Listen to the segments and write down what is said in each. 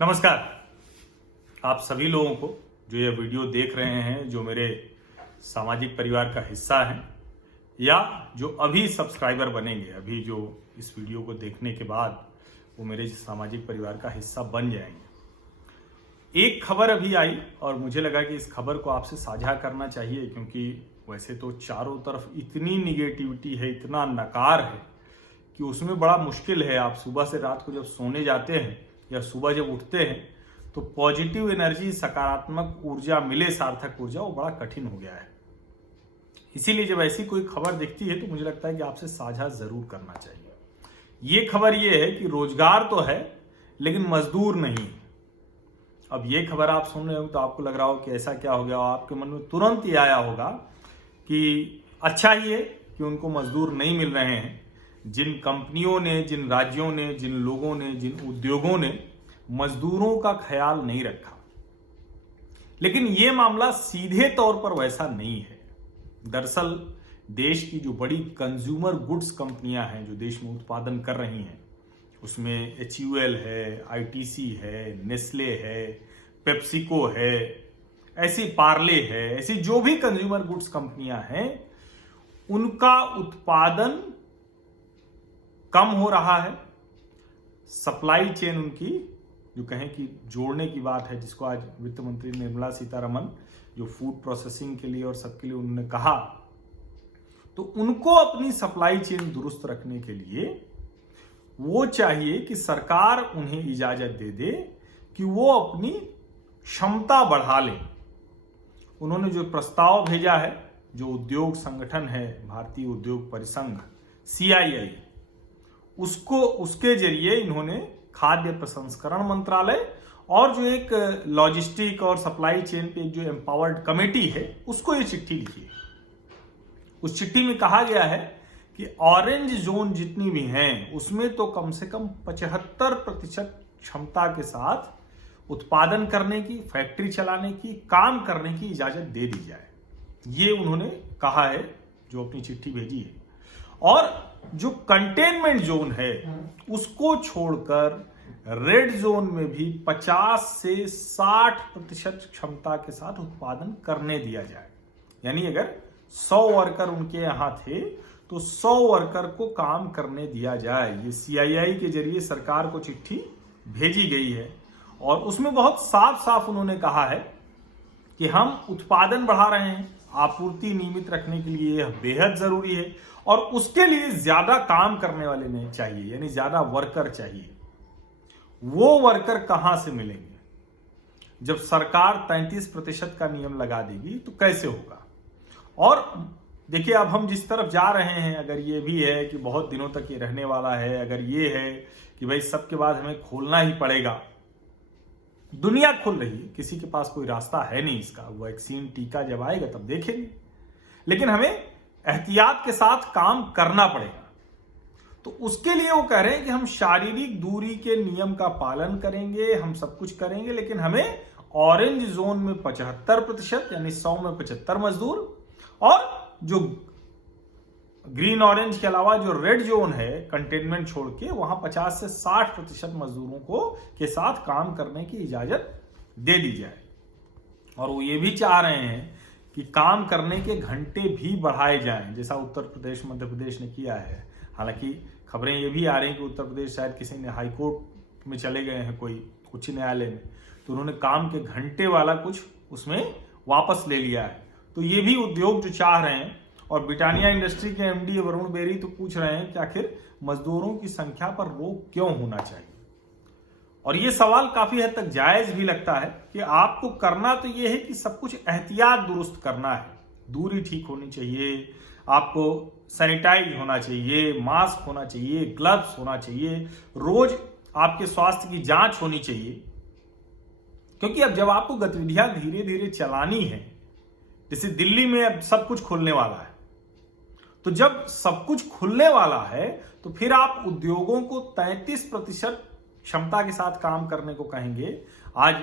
नमस्कार। आप सभी लोगों को जो ये वीडियो देख रहे हैं, जो मेरे सामाजिक परिवार का हिस्सा हैं या जो अभी सब्सक्राइबर बनेंगे, अभी जो इस वीडियो को देखने के बाद वो मेरे सामाजिक परिवार का हिस्सा बन जाएंगे। एक खबर अभी आई और मुझे लगा कि इस खबर को आपसे साझा करना चाहिए, क्योंकि वैसे तो चारों तरफ इतनी निगेटिविटी है, इतना नकार है कि उसमें बड़ा मुश्किल है। आप सुबह से रात को जब सोने जाते हैं या सुबह जब उठते हैं तो पॉजिटिव एनर्जी, सकारात्मक ऊर्जा मिले, सार्थक ऊर्जा, वो बड़ा कठिन हो गया है। इसीलिए जब ऐसी कोई खबर दिखती है तो मुझे लगता है कि आपसे साझा जरूर करना चाहिए। ये खबर ये है कि रोजगार तो है लेकिन मजदूर नहीं। अब ये खबर आप सुन रहे हो तो आपको लग रहा हो कि ऐसा क्या हो गया, आपके मन में तुरंत ये आया होगा कि अच्छा ही है कि उनको मजदूर नहीं मिल रहे हैं। जिन कंपनियों ने, जिन राज्यों ने, जिन लोगों ने, जिन उद्योगों ने मजदूरों का ख्याल नहीं रखा। लेकिन यह मामला सीधे तौर पर वैसा नहीं है। दरअसल देश की जो बड़ी कंज्यूमर गुड्स कंपनियां हैं जो देश में उत्पादन कर रही हैं, उसमें HUL है, ITC है, नेस्ले है, पेप्सिको है, ऐसी पार्ले है, ऐसी जो भी कंज्यूमर गुड्स कंपनियां हैं, उनका उत्पादन कम हो रहा है। सप्लाई चेन उनकी, जो कहें कि जोड़ने की बात है, जिसको आज वित्त मंत्री निर्मला सीतारमण जो फूड प्रोसेसिंग के लिए और सबके लिए उन्होंने कहा, तो उनको अपनी सप्लाई चेन दुरुस्त रखने के लिए वो चाहिए कि सरकार उन्हें इजाजत दे दे कि वो अपनी क्षमता बढ़ा लें। उन्होंने जो प्रस्ताव भेजा है, जो उद्योग संगठन है भारतीय उद्योग परिसंघ CII, उसके जरिए इन्होंने खाद्य प्रसंस्करण मंत्रालय और जो एक लॉजिस्टिक और सप्लाई चेन पे जो एम्पावर्ड कमेटी है, उसको ये चिट्ठी लिखी है। उस चिट्ठी में कहा गया है कि ऑरेंज जोन जितनी भी हैं उसमें तो कम से कम 75% क्षमता के साथ उत्पादन करने की, फैक्ट्री चलाने की, काम करने की इजाजत दे दी जाए। ये उन्होंने कहा है, जो अपनी चिट्ठी भेजी है। और जो कंटेनमेंट जोन है उसको छोड़कर रेड जोन में भी 50 से 60% क्षमता के साथ उत्पादन करने दिया जाए। यानी अगर 100 वर्कर उनके यहां थे तो 100 वर्कर को काम करने दिया जाए। ये CII के जरिए सरकार को चिट्ठी भेजी गई है और उसमें बहुत साफ साफ उन्होंने कहा है कि हम उत्पादन बढ़ा रहे हैं, आपूर्ति नियमित रखने के लिए यह बेहद जरूरी है और उसके लिए ज्यादा काम करने वाले नहीं चाहिए, यानी ज्यादा वर्कर चाहिए। वो वर्कर कहां से मिलेंगे? जब सरकार 33% का नियम लगा देगी तो कैसे होगा? और देखिए, अब हम जिस तरफ जा रहे हैं, अगर ये भी है कि बहुत दिनों तक ये रहने वाला है, अगर ये है कि भाई सबके बाद हमें खोलना ही पड़ेगा, दुनिया खुल रही है, किसी के पास कोई रास्ता है नहीं इसका। वैक्सीन, टीका जब आएगा तब देखेंगे, लेकिन हमें एहतियात के साथ काम करना पड़ेगा। तो उसके लिए वो कह रहे हैं कि हम शारीरिक दूरी के नियम का पालन करेंगे, हम सब कुछ करेंगे, लेकिन हमें ऑरेंज जोन में 75% यानी 100 में 75 मजदूर, और जो ग्रीन ऑरेंज के अलावा जो रेड जोन है कंटेनमेंट छोड़ के, वहां 50 से 60% मजदूरों को के साथ काम करने की इजाजत दे दी जाए। और वो ये भी चाह रहे हैं कि काम करने के घंटे भी बढ़ाए जाएं, जैसा उत्तर प्रदेश, मध्य प्रदेश ने किया है। हालांकि खबरें ये भी आ रही हैं कि उत्तर प्रदेश शायद किसी ने हाईकोर्ट में चले गए हैं, कोई उच्च न्यायालय में, तो उन्होंने काम के घंटे वाला कुछ उसमें वापस ले लिया है। तो ये भी उद्योग जो चाह रहे हैं, और ब्रिटानिया इंडस्ट्री के MD वरुण बेरी तो पूछ रहे हैं कि आखिर मजदूरों की संख्या पर रोक क्यों होना चाहिए। और ये सवाल काफी हद तक जायज भी लगता है कि आपको करना तो ये है कि सब कुछ एहतियात दुरुस्त करना है, दूरी ठीक होनी चाहिए, आपको सैनिटाइज होना चाहिए, मास्क होना चाहिए, ग्लव्स होना चाहिए, रोज आपके स्वास्थ्य की जांच होनी चाहिए। क्योंकि अब जब आपको गतिविधियां धीरे धीरे चलानी है, जैसे दिल्ली में अब सब कुछ खुलने वाला है, तो जब सब कुछ खुलने वाला है तो फिर आप उद्योगों को 33% क्षमता के साथ काम करने को कहेंगे। आज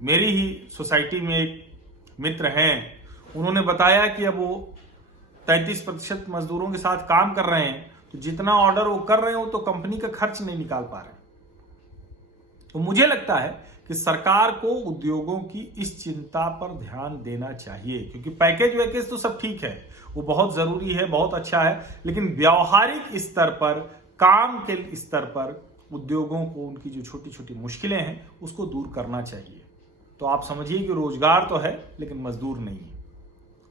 मेरी ही सोसाइटी में एक मित्र हैं, उन्होंने बताया कि अब वो 33% मजदूरों के साथ काम कर रहे हैं, तो जितना ऑर्डर वो कर रहे हो तो कंपनी का खर्च नहीं निकाल पा रहे। तो मुझे लगता है कि सरकार को उद्योगों की इस चिंता पर ध्यान देना चाहिए, क्योंकि पैकेज वैकेज तो सब ठीक है, वो बहुत जरूरी है, बहुत अच्छा है, लेकिन व्यावहारिक स्तर पर, काम के स्तर पर उद्योगों को उनकी जो छोटी छोटी मुश्किलें हैं उसको दूर करना चाहिए। तो आप समझिए कि रोजगार तो है लेकिन मजदूर नहीं है।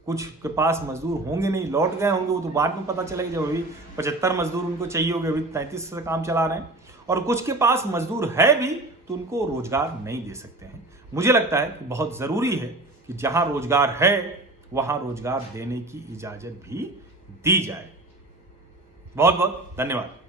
कुछ के पास मजदूर होंगे नहीं, लौट गए होंगे, वो तो बाद में पता चलेगा जब अभी 75 मजदूर उनको चाहिए होंगे, अभी 33 से काम चला रहे हैं। और कुछ के पास मजदूर है भी तो उनको रोजगार नहीं दे सकते हैं। मुझे लगता है कि बहुत जरूरी है कि जहां रोजगार है वहां रोजगार देने की इजाजत भी दी जाए। बहुत बहुत धन्यवाद।